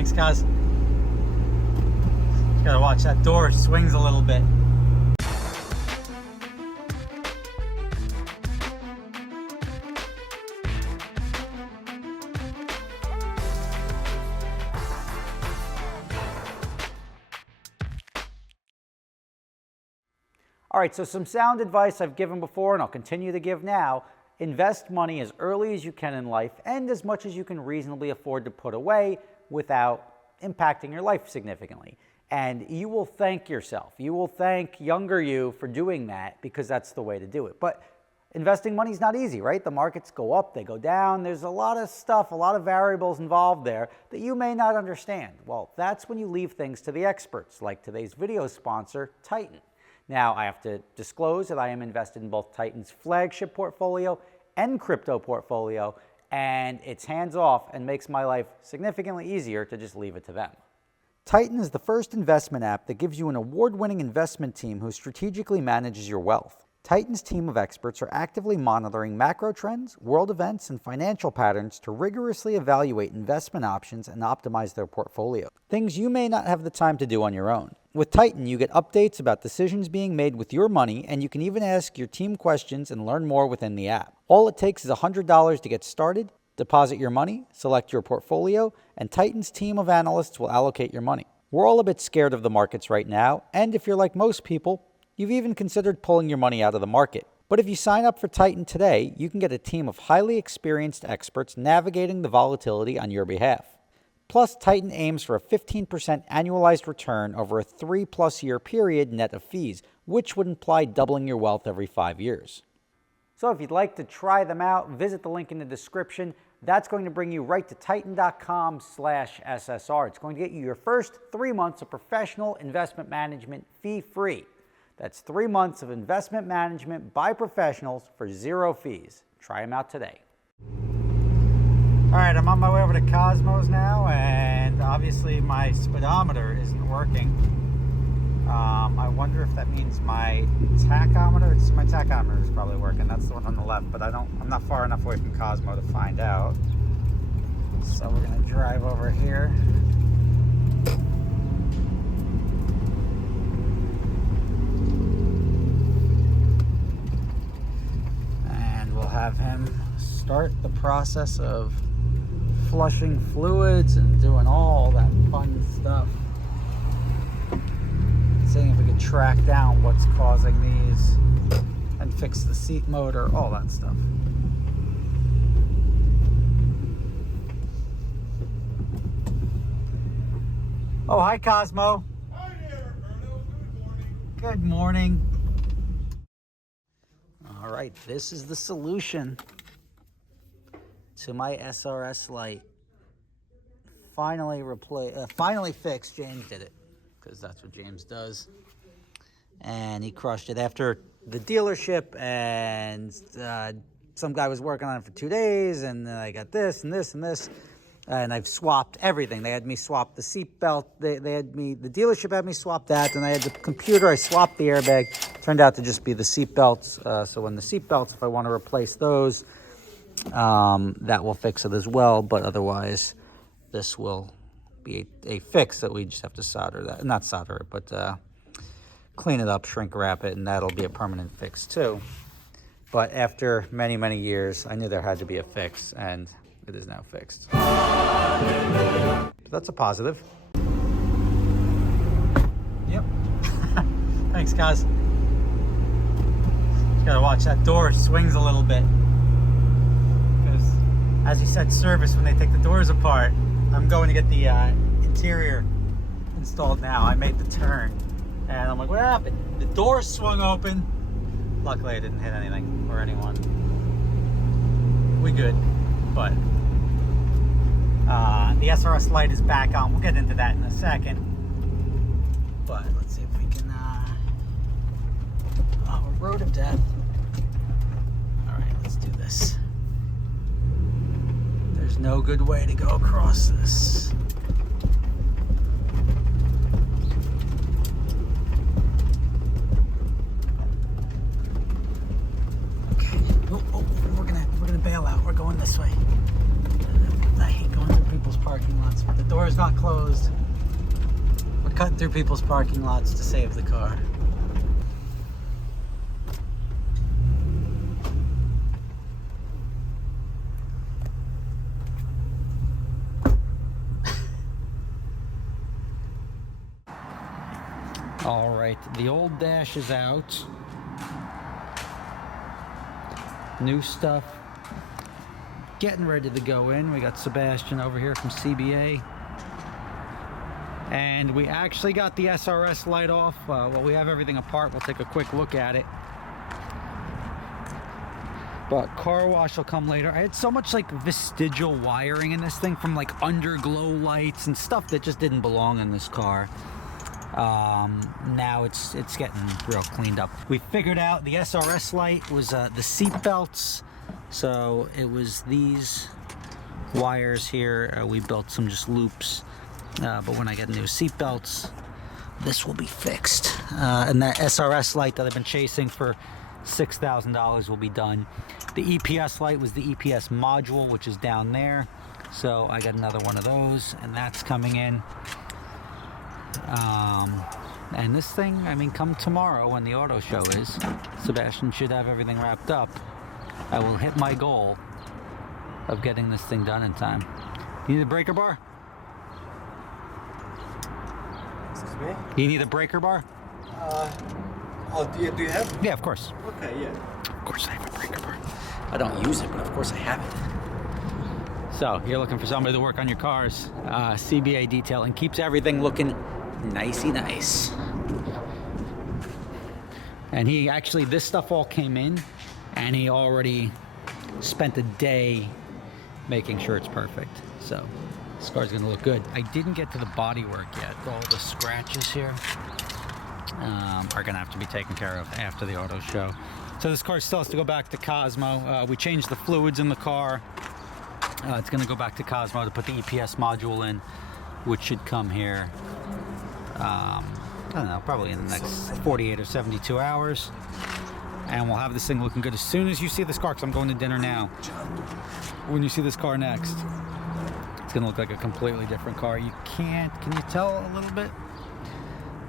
Thanks, guys. Just gotta watch that door swings a little bit. All right, so some sound advice I've given before and I'll continue to give now. Invest money as early as you can in life and as much as you can reasonably afford to put away without impacting your life significantly. And you will thank yourself. You will thank younger you for doing that because that's the way to do it. But investing money is not easy, right? The markets go up, they go down. There's a lot of stuff, a lot of variables involved there that you may not understand. Well, that's when you leave things to the experts, like today's video sponsor, Titan. Now, I have to disclose that I am invested in both Titan's flagship portfolio and crypto portfolio, and it's hands-off and makes my life significantly easier to just leave it to them. Titan is the first investment app that gives you an award-winning investment team who strategically manages your wealth. Titan's team of experts are actively monitoring macro trends, world events, and financial patterns to rigorously evaluate investment options and optimize their portfolio. Things you may not have the time to do on your own. With Titan, you get updates about decisions being made with your money, and you can even ask your team questions and learn more within the app. All it takes is $100 to get started. Deposit your money, select your portfolio, and Titan's team of analysts will allocate your money. We're all a bit scared of the markets right now, and if you're like most people, you've even considered pulling your money out of the market. But if you sign up for Titan today, you can get a team of highly experienced experts navigating the volatility on your behalf. Plus, Titan aims for a 15% annualized return over a 3+ year period net of fees, which would imply doubling your wealth every 5 years. So if you'd like to try them out, visit the link in the description. That's going to bring you right to titan.com/SSR. It's going to get you your first 3 months of professional investment management fee-free. That's 3 months of investment management by professionals for 0 fees. Try them out today. All right, I'm on my way over to Cosmos now, and obviously my speedometer isn't working. I wonder if that means my tachometer. My tachometer is probably working. That's the one on the left, but I'm not far enough away from Cosmo to find out. So we're gonna drive over here. And we'll have him start the process of flushing fluids and doing all that fun stuff. Seeing if we can track down what's causing these and fix the seat motor, all that stuff. Oh, hi, Cosmo. Hi there, Roberto. Good Good morning. morning. All right, this is the solution to my SRS light. Finally fixed. James did it, because that's what James does. And he crushed it after the dealership, and some guy was working on it for 2 days, and then I got this and this and this, and I've swapped everything. They had me swap the seat belt. The dealership had me swap that, and I had the computer. I swapped the airbag. Turned out to just be the seat belts. So when the seat belts, if I want to replace those, that will fix it as well. But otherwise, this will be a fix that we just have to solder that. Not solder it, but clean it up, shrink wrap it, and that'll be a permanent fix too. But after many, many years, I knew there had to be a fix, and it is now fixed. So that's a positive. Yep. Thanks, guys. Just gotta watch that door swings a little bit. Because, as you said, service when they take the doors apart. I'm going to get the interior installed now. I made the turn, and I'm like, what happened? The door swung open. Luckily, I didn't hit anything or anyone. We good, but the SRS light is back on. We'll get into that in a second. But let's see if we can. Oh, a road of death. All right, let's do this. There's no good way to go across this. Okay. Oh, we're gonna bail out. We're going this way. I hate going through people's parking lots with the Door's not closed. We're cutting through people's parking lots to save the car. All right, the old dash is out. New stuff getting ready to go in. We got Sebastian over here from CBA. And we actually got the SRS light off. Well, we have everything apart. We'll take a quick look at it. But car wash will come later. I had so much like vestigial wiring in this thing from like underglow lights and stuff that just didn't belong in this car. Now it's getting real cleaned up. We figured out the SRS light was the seat belts. So it was these wires here. We built some just loops. But when I get new seat belts, this will be fixed. And that SRS light that I've been chasing for $6,000 will be done. The EPS light was the EPS module, which is down there. So I got another one of those, and that's coming in. And this thing, I mean, come tomorrow when the auto show is, Sebastian should have everything wrapped up. I will hit my goal of getting this thing done in time. You need a breaker bar? Excuse me? You need a breaker bar? Do you have? Yeah, of course. Okay, yeah. Of course I have a breaker bar. I don't use it, but of course I have it. So, you're looking for somebody to work on your cars. CBA Detailing keeps everything looking nicey nice. And he actually, this stuff all came in, and he already spent a day making sure it's perfect. So, this car's gonna look good. I didn't get to the body work yet. All the scratches here are gonna have to be taken care of after the auto show. So this car still has to go back to Cosmo. We changed the fluids in the car. It's gonna go back to Cosmo to put the EPS module in, which should come here, I don't know, probably in the next 48 or 72 hours. And we'll have this thing looking good as soon as you see this car, because I'm going to dinner now. When you see this car next, it's gonna look like a completely different car. Can you tell a little bit?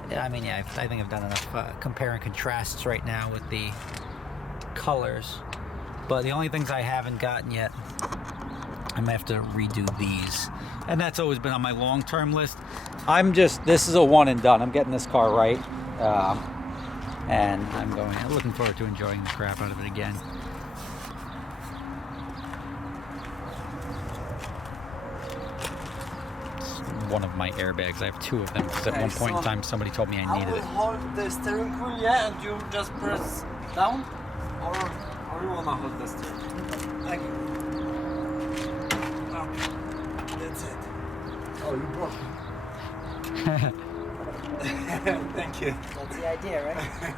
Yeah, I mean, yeah, I think I've done enough compare and contrasts right now with the colors. But the only things I haven't gotten yet, I'm gonna have to redo these. And that's always been on my long-term list. This is a one and done. I'm getting this car right. And I'm looking forward to enjoying the crap out of it again. It's one of my airbags. I have two of them because at one point in time somebody told me I needed it. Hold the steering wheel, yeah, and you just press down, or you wanna hold the steering wheel. Like, okay. That's it. Oh, you broke it. Thank you. That's the idea, right?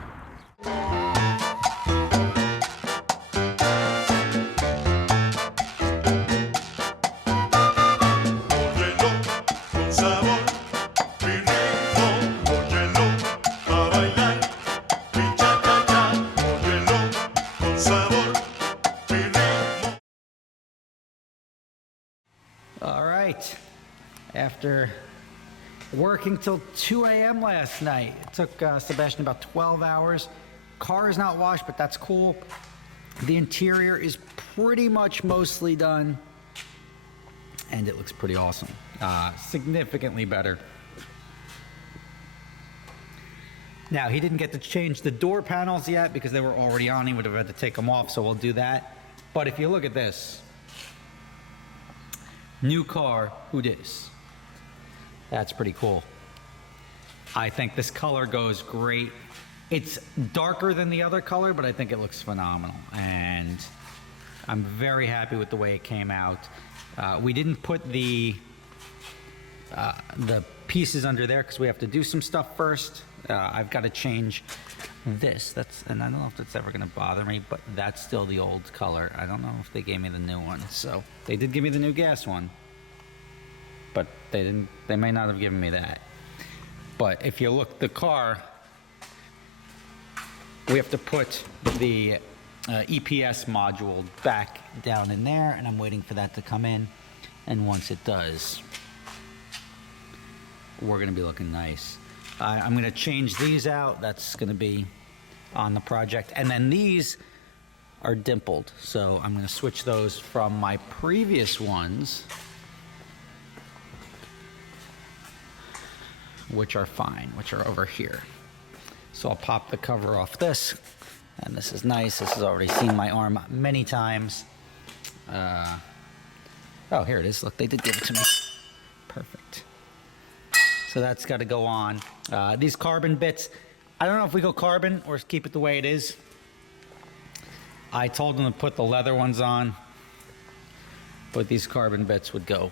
All right. After working till 2 a.m. last night, it took Sebastian about 12 hours. Car is not washed, but that's cool. The interior is pretty much mostly done, and it looks pretty awesome. Significantly better. Now, he didn't get to change the door panels yet because they were already on. He would have had to take them off, so we'll do that. But if you look at this, new car, who dis? That's pretty cool. I think this color goes great. It's darker than the other color, but I think it looks phenomenal. And I'm very happy with the way it came out. We didn't put the pieces under there because we have to do some stuff first. I've got to change this. And I don't know if that's ever going to bother me, but that's still the old color. I don't know if they gave me the new one. So they did give me the new gas one, but they may not have given me that. But if you look, the car, we have to put the EPS module back down in there, and I'm waiting for that to come in. And once it does, we're gonna be looking nice. I'm gonna change these out. That's gonna be on the project. And then these are dimpled. So I'm gonna switch those from my previous ones, which are fine, which are over here. So I'll pop the cover off this, and this is nice. This has already seen my arm many times. Oh, here it is. Look, they did give it to me. Perfect. So that's got to go on. These carbon bits, I don't know if we go carbon or keep it the way it is. I told them to put the leather ones on, but these carbon bits would go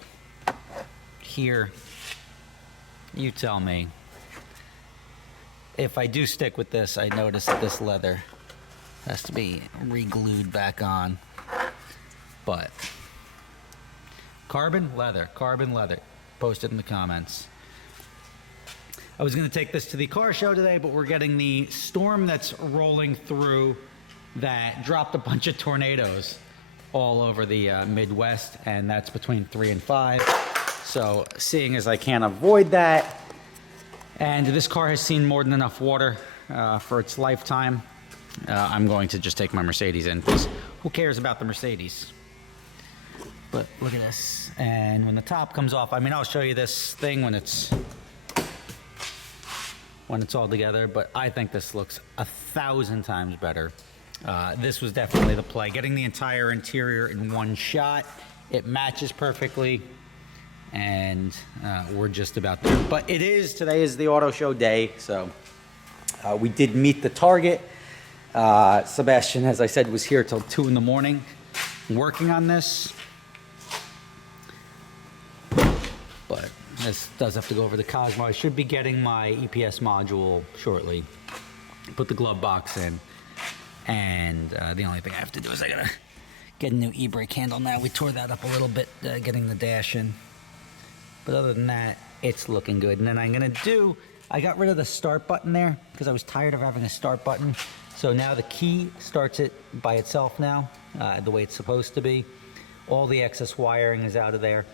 here. You tell me. If I do stick with this, I notice that this leather has to be re-glued back on. But carbon, leather. Post it in the comments. I was going to take this to the car show today, but we're getting the storm that's rolling through that dropped a bunch of tornadoes all over the Midwest, and that's between 3 and 5. So seeing as I can't avoid that, and this car has seen more than enough water for its lifetime, I'm going to just take my Mercedes in, because who cares about the Mercedes? But look at this. And when the top comes off, I mean, I'll show you this thing when it's all together, but I think this looks 1,000 times better. This was definitely the play. Getting the entire interior in one shot. It matches perfectly, and we're just about there. But today is the auto show day, so we did meet the target. Sebastian, as I said, was here till 2 in the morning working on this. But this does have to go over the Cosmo. I should be getting my EPS module shortly. Put the glove box in. And the only thing I have to do is I gotta get a new e-brake handle now. We tore that up a little bit, getting the dash in. But other than that, it's looking good. And then I got rid of the start button there because I was tired of having a start button. So now the key starts it by itself now, the way it's supposed to be. All the excess wiring is out of there.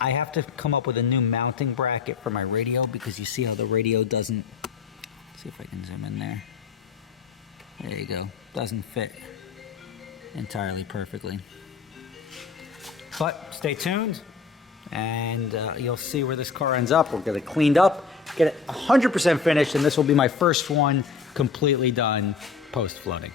I have to come up with a new mounting bracket for my radio because you see how the radio doesn't, see if I can zoom in there. There you go. Doesn't fit entirely perfectly. But stay tuned and you'll see where this car ends up. We'll get it cleaned up, get it 100% finished, and this will be my first one completely done post-floating.